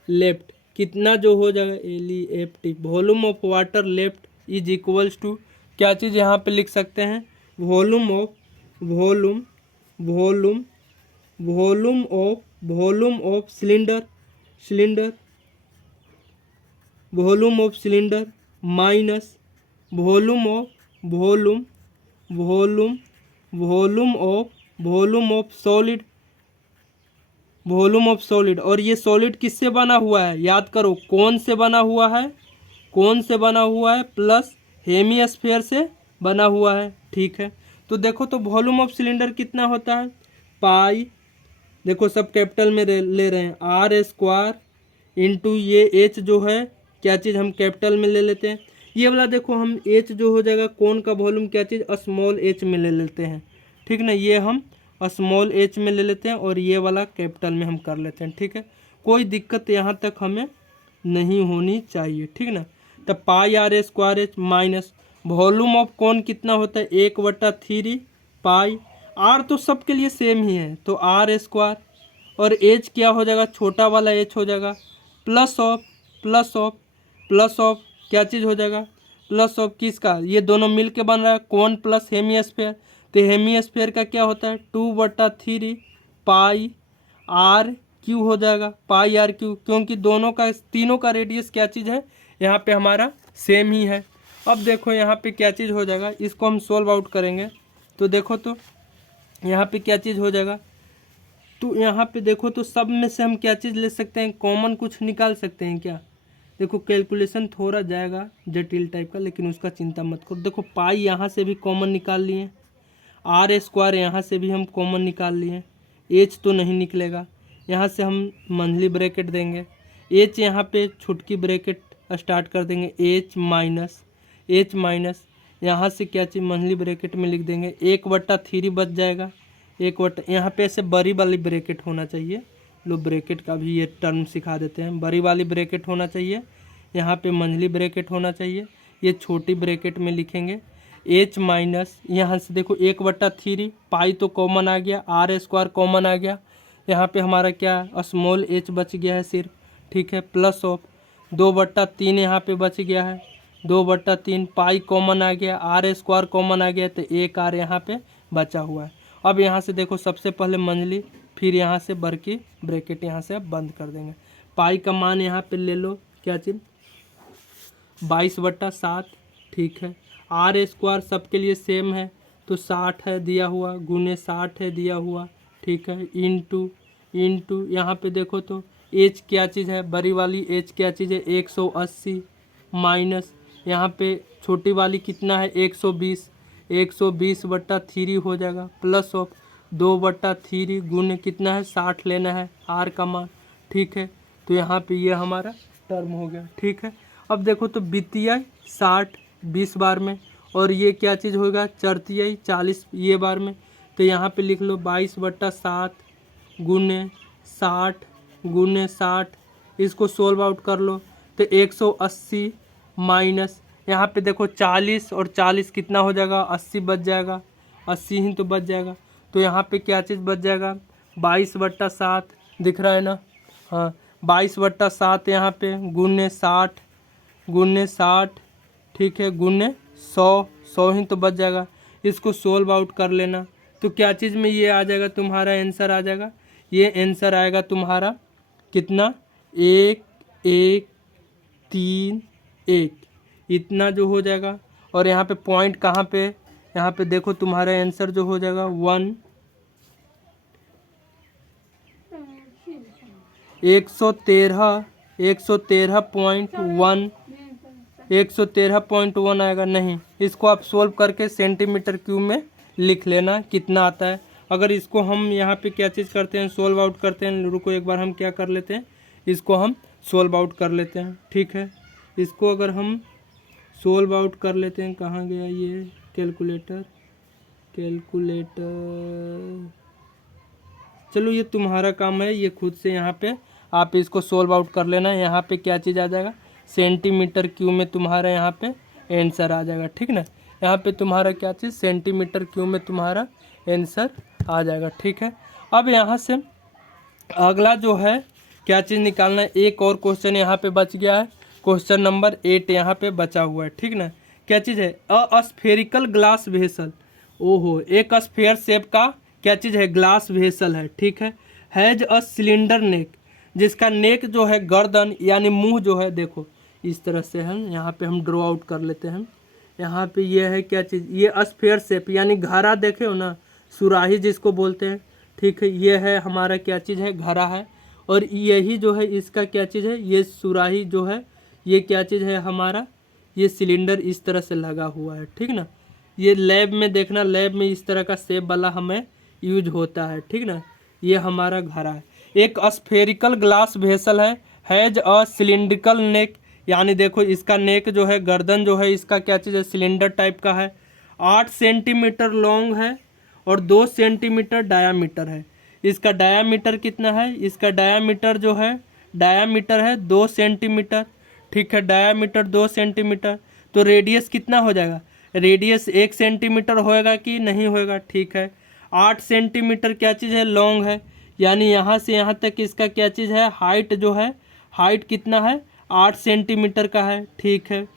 left कितना जो हो जाएगा, LEFT, volume of water left is equals to क्या चीज़ यहाँ पे लिख सकते हैं, volume of, volume, volume, volume of cylinder, cylinder volume of cylinder minus volume of solid, volume of solid. और ये सॉलिड किससे बना हुआ है, याद करो कौन से बना हुआ है, कौन से बना हुआ है, प्लस हेमिस्फीयर से बना हुआ है। ठीक है, तो देखो तो वॉल्यूम ऑफ सिलेंडर कितना होता है, पाई, देखो सब कैपिटल में ले रहे हैं, आर स्क्वायर इंटू ये एच जो है क्या चीज़ हम कैपिटल में ले लेते हैं। ये वाला देखो हम एच जो हो जाएगा कौन का वॉल्यूम क्या चीज़ स्मॉल एच में ले लेते हैं। ठीक ना, ये हम स्मॉल एच में ले लेते हैं और ये वाला कैपिटल में हम कर लेते हैं। ठीक है, कोई दिक्कत यहाँ तक हमें नहीं होनी चाहिए। ठीक ना, तो pi are square H minus volume of कौन कितना होता है 1/3 पाई, आर तो सबके लिए सेम ही है तो आर स्क्वायर, और एच क्या हो जाएगा छोटा वाला एच हो जाएगा प्लस ऑफ क्या चीज़ हो जाएगा, प्लस ऑफ किसका, ये दोनों मिल के बन रहा है कौन प्लस हेमिस्फीयर, तो हेमिस्फीयर का क्या होता है 2/3 पाई आर क्यू हो जाएगा, पाई आर क्यू, क्योंकि दोनों का तीनों का रेडियस क्या चीज़ है यहाँ पे हमारा सेम ही है। अब देखो यहाँ पे क्या चीज़ हो जाएगा, इसको हम सोल्व आउट करेंगे तो देखो तो यहाँ पे क्या चीज़ हो जाएगा, तो यहाँ पे देखो तो सब में से हम क्या चीज़ ले सकते हैं, कॉमन कुछ निकाल सकते हैं क्या। देखो कैलकुलेशन थोड़ा जाएगा जटिल टाइप का, लेकिन उसका चिंता मत करो। देखो पाई यहाँ से भी कॉमन निकाल लिए, आर स्क्वायर यहाँ से भी हम कॉमन निकाल लिए, एच तो नहीं निकलेगा, यहाँ से हम मंथली ब्रैकेट देंगे, एच यहाँ पे छुटकी ब्रैकेट स्टार्ट कर देंगे, एच माइनस यहाँ से क्या चीज़ मंथली ब्रैकेट में लिख देंगे 1/3 बच जाएगा, यहाँ पे ऐसे बड़ी वाली ब्रैकेट होना चाहिए, लो ब्रैकेट का भी ये टर्म सिखा देते हैं, बड़ी वाली ब्रैकेट होना चाहिए, यहाँ पे मंथली ब्रैकेट होना चाहिए, ये छोटी ब्रैकेट में लिखेंगे एच माइनस यहाँ से देखो 1/3 पाई तो कॉमन आ गया, आर स्क्वायर कॉमन आ गया, यहाँ पे हमारा क्या स्मॉल एच बच गया है सिर्फ। ठीक है, प्लस ऑफ 2/3 यहाँ पे बच गया है, 2/3 पाई कॉमन आ गया, आर स्क्वायर कॉमन आ गया, तो एक आर यहाँ पे बचा हुआ है। अब यहाँ से देखो सबसे पहले मंथली, फिर यहाँ से बर की ब्रैकेट यहाँ से अब बंद कर देंगे, पाई का मान यहाँ पे ले लो क्या चीज़ 22/7। ठीक है, आर स्क्वायर सबके लिए सेम है तो 60 है दिया हुआ, गुने 60 है दिया हुआ। ठीक है, इंटू यहाँ पे देखो तो एच क्या चीज़ है, बड़ी वाली एच क्या चीज़ है 180 माइनस यहाँ पे छोटी वाली कितना है 120/3 हो जाएगा, प्लस ऑफ 2/3 गुने कितना है 60 लेना है आर का मान। ठीक है, तो यहाँ पे ये हमारा टर्म हो गया। ठीक है, अब देखो तो बीतियाई 60 20 बार में, और ये क्या चीज़ होगा चरतियाई 40 ये बार में, तो यहाँ पे लिख लो 22/7 गुने 60 इसको सोल्व आउट कर लो तो 180 माइनस यहाँ पे देखो 40 और 40 कितना हो जाएगा 80 बच जाएगा, 80 ही तो बच जाएगा, तो यहाँ पे क्या चीज़ बच जाएगा 22/7 दिख रहा है ना, हाँ 22/7 यहाँ पे गुने 60 ठीक है गुने 100 ही तो बच जाएगा, इसको सोल्व आउट कर लेना तो क्या चीज़ में ये आ जाएगा तुम्हारा आंसर आ जाएगा, ये आंसर आएगा तुम्हारा कितना 1,1,3,1 इतना जो हो जाएगा। और यहाँ पे पॉइंट कहाँ पे, यहाँ पे देखो तुम्हारा आंसर जो हो जाएगा 113.1 आएगा। नहीं, इसको आप सोल्व करके सेंटीमीटर क्यूब में लिख लेना कितना आता है। अगर इसको हम यहाँ पे क्या चीज़ करते हैं सोल्व आउट करते हैं, रुको एक बार हम क्या कर लेते हैं, इसको हम सोल्व आउट कर लेते हैं। ठीक है, इसको अगर हम सोल्व आउट कर लेते हैं, कहाँ गया ये कैलकुलेटर, चलो ये तुम्हारा काम है, ये खुद से यहाँ पे आप इसको सोल्व आउट कर लेना। यहाँ पे क्या चीज़ आ जाएगा सेंटीमीटर क्यूब में तुम्हारा यहाँ पे आंसर आ जाएगा। ठीक ना, यहाँ पे तुम्हारा क्या चीज़ सेंटीमीटर क्यूब में तुम्हारा आंसर आ जाएगा। ठीक है, अब यहाँ से अगला जो है क्या चीज़ निकालना है, एक और क्वेश्चन यहाँ पे बच गया है, क्वेश्चन नंबर 8 यहाँ पे बचा हुआ है। ठीक ना, क्या चीज़ है अ स्फेरिकल ग्लास वेसल, ओहो एक स्फेयर शेप का क्या चीज़ है ग्लास वेसल है। ठीक है, हैज अ सिलेंडर नेक, जिसका नेक जो है गर्दन यानी मुंह जो है देखो इस तरह से हम यहाँ पे हम ड्रॉ आउट कर लेते हैं। यहाँ पे ये है क्या चीज़, ये स्फीयर शेप यानी घड़ा देखे हो ना, सुराही जिसको बोलते हैं, ठीक है। ये है हमारा क्या चीज़ है, घड़ा है। और यही जो है इसका क्या चीज़ है, ये सुराही जो है ये क्या चीज़ है हमारा, ये सिलेंडर इस तरह से लगा हुआ है, ठीक ना। ये लैब में देखना, लैब में इस तरह का शेप वाला हमें यूज होता है, ठीक ना। ये हमारा घड़ा है। एक स्फेरिकल ग्लास वेसल है, हैज अ सिलिंड्रिकल नेक, यानी देखो इसका नेक जो है, गर्दन जो है इसका क्या चीज़ है, सिलेंडर टाइप का है। 8 सेंटीमीटर लॉन्ग है और 2 सेंटीमीटर डायामीटर है। इसका डायामीटर कितना है, इसका डायामीटर जो है, डायामीटर है 2 सेंटीमीटर, ठीक है। डायामीटर 2 सेंटीमीटर, तो रेडियस कितना हो जाएगा, रेडियस 1 सेंटीमीटर होएगा कि नहीं होएगा, ठीक है। 8 सेंटीमीटर क्या चीज़ है, लॉन्ग है, यानी यहाँ से यहाँ तक इसका क्या चीज़ है, हाइट जो है, हाइट कितना है, 8 सेंटीमीटर का है, ठीक है।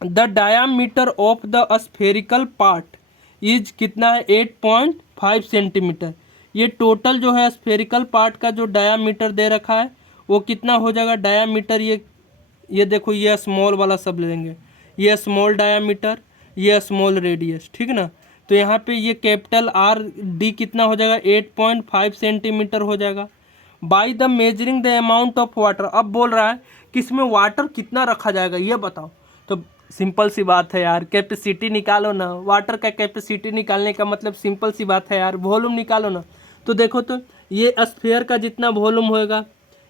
The diameter of the spherical part is कितना है, 8.5 सेंटीमीटर। ये टोटल जो है स्फेरिकल पार्ट का जो डायामीटर दे रखा है वो कितना हो जाएगा, डायामीटर ये देखो, ये स्मॉल वाला सब लेंगे, ये स्मॉल डायामीटर, ये स्मॉल रेडियस, ठीक ना। तो यहाँ पे ये कैपिटल आर डी कितना हो जाएगा, 8.5 सेंटीमीटर हो जाएगा। By the measuring the amount of water, अब बोल रहा है कि इसमें वाटर कितना रखा जाएगा ये बताओ। तो सिंपल सी बात है यार, कैपेसिटी निकालो ना, वाटर का कैपेसिटी निकालने का मतलब सिंपल सी बात है यार, वॉल्यूम निकालो ना। तो देखो, तो ये स्फीयर का जितना वॉल्यूम होएगा,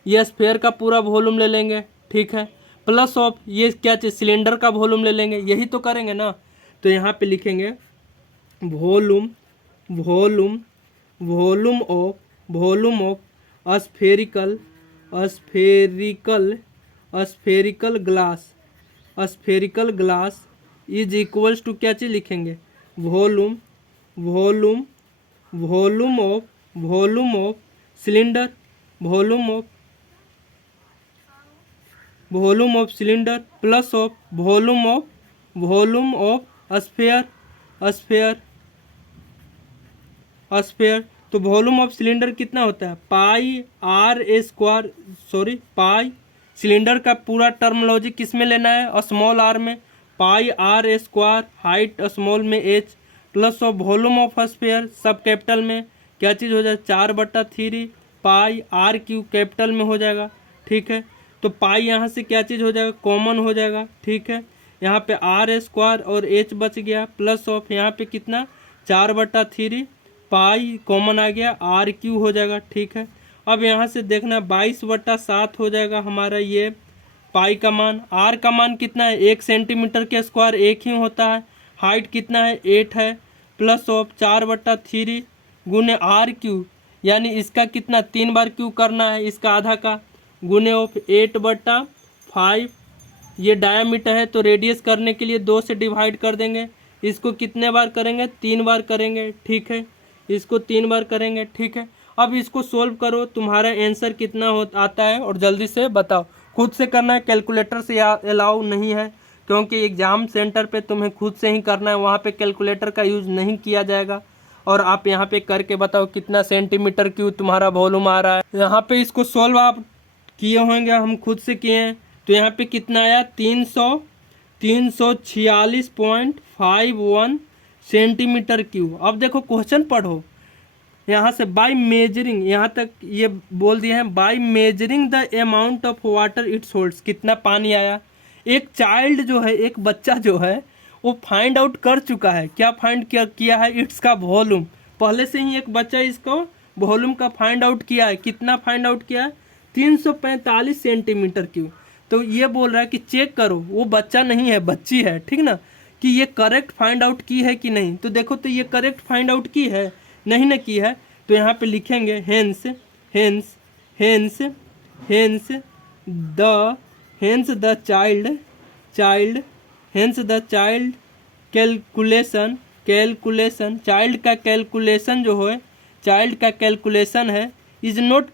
ये स्फीयर का पूरा वॉल्यूम ले लेंगे, ठीक है, प्लस ऑफ ये क्या चीज़, सिलेंडर का वॉल्यूम ले लेंगे, यही तो करेंगे ना। तो यहाँ पे लिखेंगे volume volume volume of spherical glass is equals to क्या चीज़ लिखेंगे, volume of cylinder, volume of cylinder plus of volume of sphere. तो वॉल्यूम ऑफ सिलेंडर कितना होता है, pi R A square, sorry pi, cylinder का पूरा टर्मोलॉजी किस में लेना है, स्मॉल आर में, pi R A square, height small में H, plus of volume of sphere सब कैपिटल में, क्या चीज़ हो जाएगा, 4/3 पाई आर क्यू कैपिटल में हो जाएगा, ठीक है। तो पाई यहाँ से क्या चीज़ हो जाएगा, कॉमन हो जाएगा, ठीक है। यहाँ पे आर ए स्क्वायर और एच बच गया, प्लस ऑफ यहाँ पे कितना, 4/3 पाई कॉमन आ गया, आर क्यू हो जाएगा, ठीक है। अब यहाँ से देखना 22/7 हो जाएगा हमारा ये पाई का मान। आर का मान कितना है, 1 सेंटीमीटर के स्क्वायर 1 ही होता है, हाइट कितना है, 8 है, प्लस ऑफ 4/3 गुने आर क्यू, यानी इसका कितना 3 बार क्यू करना है, इसका आधा का, गुने ऑफ 8/5, ये डायामीटर है तो रेडियस करने के लिए 2 से डिवाइड कर देंगे, इसको कितने बार करेंगे, 3 बार करेंगे, ठीक है। इसको 3 बार करेंगे, ठीक है। अब इसको सोल्व करो, तुम्हारा आंसर कितना आता है और जल्दी से बताओ। खुद से करना है, कैलकुलेटर से अलाउ नहीं है, क्योंकि एग्ज़ाम सेंटर पे तुम्हें खुद से ही करना है, वहाँ पे कैलकुलेटर का यूज़ नहीं किया जाएगा। और आप यहाँ पे करके बताओ कितना सेंटीमीटर क्यूब तुम्हारा वॉल्यूम आ रहा है। यहाँ पे इसको सोल्व आप किए होंगे, हम खुद से किए हैं। तो यहाँ पे कितना आया, 346.51 सेंटीमीटर क्यूब। अब देखो क्वेश्चन पढ़ो यहाँ से, बाय मेजरिंग, यहाँ तक ये बोल दिए हैं, by measuring the amount of water it's holds, कितना पानी आया। एक चाइल्ड जो है, एक बच्चा जो है, वो फाइंड आउट कर चुका है, क्या फाइंड किया है, इट्स का वॉल्यूम। पहले से ही एक बच्चा इसको वॉल्यूम का फाइंड आउट किया है। कितना फाइंड आउट किया है, 345 सेंटीमीटर क्यूब। तो ये बोल रहा है कि चेक करो, वो बच्चा नहीं है, बच्ची है, ठीक ना, कि ये करेक्ट फाइंड आउट की है कि नहीं। तो देखो, तो ये करेक्ट फाइंड आउट की है, नहीं ना की है। तो यहाँ पे लिखेंगे hence the child calculation, child का कैलकुलेशन जो है, चाइल्ड का कैलकुलेशन है, इज नॉट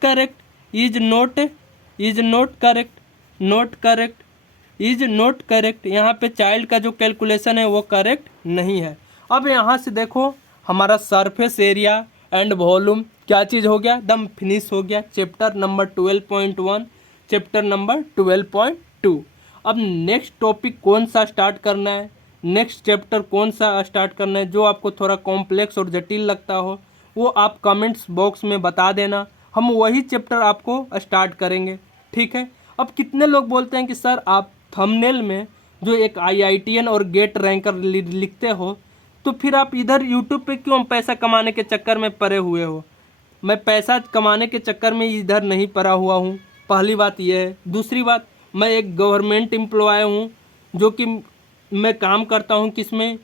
करेक्ट, यहाँ पे चाइल्ड का जो कैलकुलेशन है वो करेक्ट नहीं है। अब यहाँ से देखो हमारा सरफेस एरिया एंड वॉल्यूम क्या चीज़ हो गया, दम फिनिश हो गया चैप्टर नंबर 12.1, चैप्टर नंबर 12.2। अब नेक्स्ट टॉपिक कौन सा स्टार्ट करना है, नेक्स्ट चैप्टर कौन सा स्टार्ट करना है, जो आपको थोड़ा कॉम्प्लेक्स और जटिल लगता हो वो आप कमेंट्स बॉक्स में बता देना, हम वही चैप्टर आपको स्टार्ट करेंगे। ठीक है। अब कितने लोग बोलते हैं कि सर आप थंबनेल में जो एक IITN और गेट रैंकर लिखते हो तो फिर आप इधर यूट्यूब पे क्यों पैसा कमाने के चक्कर में पड़े हुए हो। मैं पैसा कमाने के चक्कर में इधर नहीं पड़ा हुआ हूँ, पहली बात यह है। दूसरी बात, मैं एक गवर्नमेंट एम्प्लॉय हूँ जो कि मैं काम करता हूँ किसमें,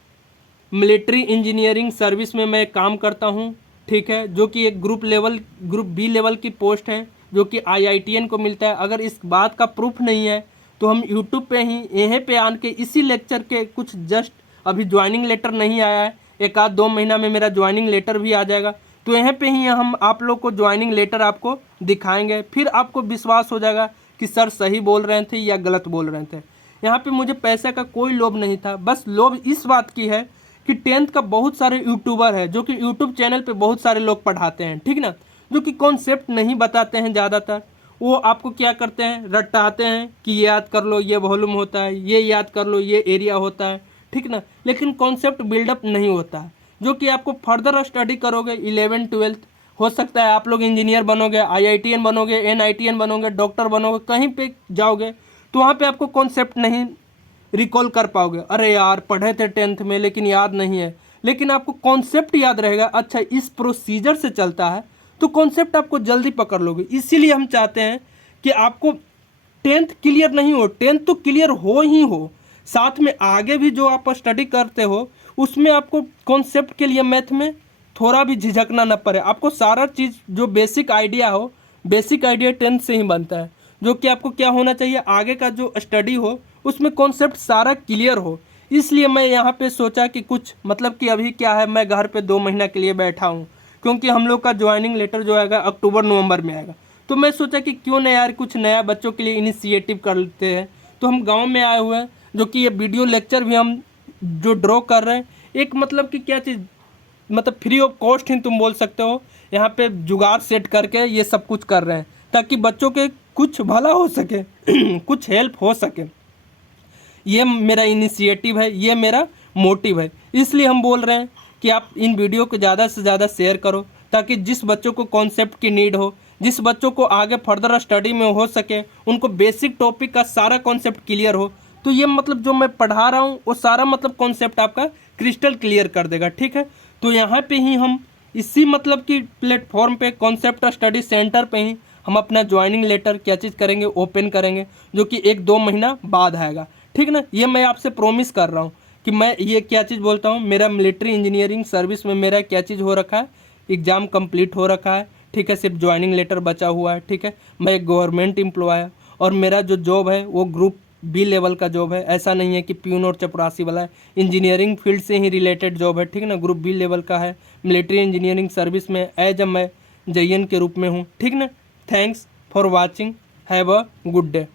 मिलिट्री इंजीनियरिंग सर्विस में मैं काम करता हूँ। ठीक है। जो कि एक ग्रुप बी लेवल की पोस्ट है जो कि IITN को मिलता है। अगर इस बात का प्रूफ नहीं है तो हम यूट्यूब पे ही यहीं पे आन के इसी लेक्चर के कुछ जस्ट अभी ज्वाइनिंग लेटर नहीं आया है, 1-2 महीना में मेरा ज्वाइनिंग लेटर भी आ जाएगा, तो यहाँ पे ही हम आप लोग को ज्वाइनिंग लेटर आपको दिखाएंगे, फिर आपको विश्वास हो जाएगा कि सर सही बोल रहे थे या गलत बोल रहे थे। यहाँ पे मुझे पैसे का कोई लोभ नहीं था, बस लोभ इस बात की है कि 10th का बहुत सारे यूट्यूबर है जो कि यूट्यूब चैनल पे बहुत सारे लोग पढ़ाते हैं, ठीक ना, जो कि कॉन्सेप्ट नहीं बताते हैं ज़्यादातर। वो आपको क्या करते हैं, रटाते हैं कि ये याद कर लो ये वॉल्यूम होता है, ये याद कर लो ये एरिया होता है, ठीक ना, लेकिन कॉन्सेप्ट बिल्डअप नहीं होता है, जो कि आपको फर्दर स्टडी करोगे 11th 12th हो सकता है आप लोग इंजीनियर बनोगे, IITN बनोगे, NITN बनोगे, डॉक्टर बनोगे, कहीं पे जाओगे तो वहाँ पे आपको कॉन्सेप्ट नहीं रिकॉल कर पाओगे। अरे यार पढ़े थे 10th में लेकिन याद नहीं है, लेकिन आपको कॉन्सेप्ट याद रहेगा, अच्छा इस प्रोसीजर से चलता है, तो कॉन्सेप्ट आपको जल्दी पकड़ लोगे। इसीलिए हम चाहते हैं कि आपको 10th क्लियर नहीं हो, 10th तो क्लियर हो ही हो, साथ में आगे भी जो आप स्टडी करते हो उसमें आपको कॉन्सेप्ट के लिए मैथ में थोड़ा भी झिझकना न पड़े। आपको सारा चीज़ जो बेसिक आइडिया हो, बेसिक आइडिया 10th से ही बनता है, जो कि आपको क्या होना चाहिए आगे का जो स्टडी हो उसमें कॉन्सेप्ट सारा क्लियर हो। इसलिए मैं यहाँ पे सोचा कि कुछ मतलब कि अभी क्या है, मैं घर पे 2 महीना के लिए बैठा हूँ क्योंकि हम लोग का ज्वाइनिंग लेटर जो आएगा अक्टूबर-नवंबर में आएगा, तो मैं सोचा कि क्यों ना यार कुछ नया बच्चों के लिए इनिशिएटिव कर लेते हैं। तो हम गाँव में आए हुए हैं, जो कि ये वीडियो लेक्चर भी हम जो ड्रॉ कर रहे हैं, एक मतलब कि क्या चीज़, मतलब फ्री ऑफ कॉस्ट ही तुम बोल सकते हो, यहाँ पे जुगाड़ सेट करके ये सब कुछ कर रहे हैं ताकि बच्चों के कुछ भला हो सके कुछ हेल्प हो सके। ये मेरा इनिशिएटिव है, ये मेरा मोटिव है, इसलिए हम बोल रहे हैं कि आप इन वीडियो को ज़्यादा से ज़्यादा शेयर करो ताकि जिस बच्चों को कॉन्सेप्ट की नीड हो, जिस बच्चों को आगे फर्दर स्टडी में हो सके, उनको बेसिक टॉपिक का सारा कॉन्सेप्ट क्लियर हो, तो ये मतलब जो मैं पढ़ा रहा हूँ वो सारा मतलब कॉन्सेप्ट आपका क्रिस्टल क्लियर कर देगा। ठीक है। तो यहाँ पे ही हम इसी मतलब कि प्लेटफॉर्म पे कॉन्सेप्ट स्टडी सेंटर पे ही हम अपना ज्वाइनिंग लेटर क्या चीज़ करेंगे, ओपन करेंगे, जो कि 1-2 महीना बाद आएगा। ठीक ना, ये मैं आपसे प्रॉमिस कर रहा हूँ कि मैं ये क्या चीज़ बोलता हूँ, मेरा मिलिट्री इंजीनियरिंग सर्विस में मेरा क्या चीज़ हो रखा है, एग्ज़ाम कंप्लीट हो रखा है। ठीक है, सिर्फ ज्वाइनिंग लेटर बचा हुआ है। ठीक है, मैं एक गवर्नमेंट एम्प्लॉय है और मेरा जो जॉब है वो ग्रुप बी लेवल का जॉब है, ऐसा नहीं है कि प्यून और चपरासी वाला है, इंजीनियरिंग फील्ड से ही रिलेटेड जॉब है। ठीक ना, ग्रुप बी लेवल का है, मिलिट्री इंजीनियरिंग सर्विस में एज मैं JN के रूप में हूँ। ठीक ना, thanks for watching, have a good day.